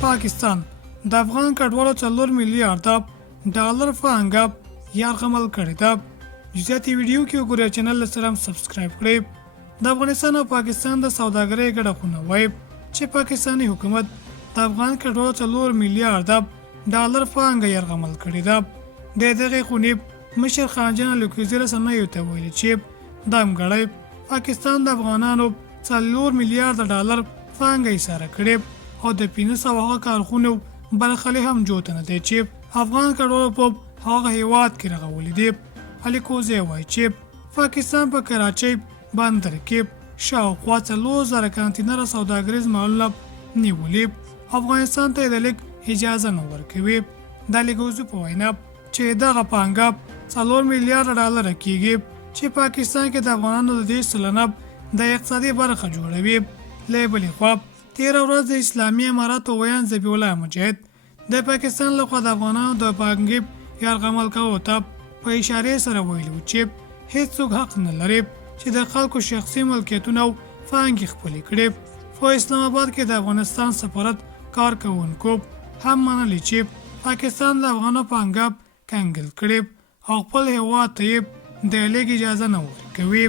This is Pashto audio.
پاکستان د افغان کډوالو 4 میلیارډ ډالر پانګه یرغمل کړې ده. جزئیاتي ویډیو کې وګورئ. چینل سره سبسکرایب کړئ. د افغانستان او پاکستان د سوداګرۍ ګډه خونه وایي چې پاکستاني حکومت د افغان کډوالو 4 میلیارډ ډالر پانګه یرغمل کړې ده. د دغې خونې مشر خانجان الکوزي رسنیو ته ویلي چې دا همګړی پاکستان د افغانانو 4 میلیارډ ډالر پانګه ایساره کړې او د 500 کارخونو برخلې هم جوړ نه دی چې افغان کډوالو په هغه هیواد کې رغولي دي. الکوزي وایي چې پاکستان په کراچۍ بندر کې شاوخوا 4000 کانتینر سوداګریز مالونه نیولي. افغانستان ته د لیک اجازه نه ورکوي. د الکوزي په وینا چې دغه پانګه 4 میلیارډ ډالر کېږي چې پاکستان کې د افغانانو د 10% د اقتصادي برخه جوړوي. له بلې خوا تېره ورځ د اسلامي اماراتو ویان ذبیح الله مجاهد د پاکستان لخوا د افغانانو د پانګې یرغمل کولو ته په اشارې سره ویلي چې هیڅوک حق نه لري چې د خلکو شخصي ملکیتونه او پانګې خپلې کړي. په اسلام آباد کې د افغانستان سفارت کارکوونکو هم منلي چې پاکستان د افغانو پانګه کنګل کړي او خپل هیواد ته یې د لیږد اجازه نه ورکوي.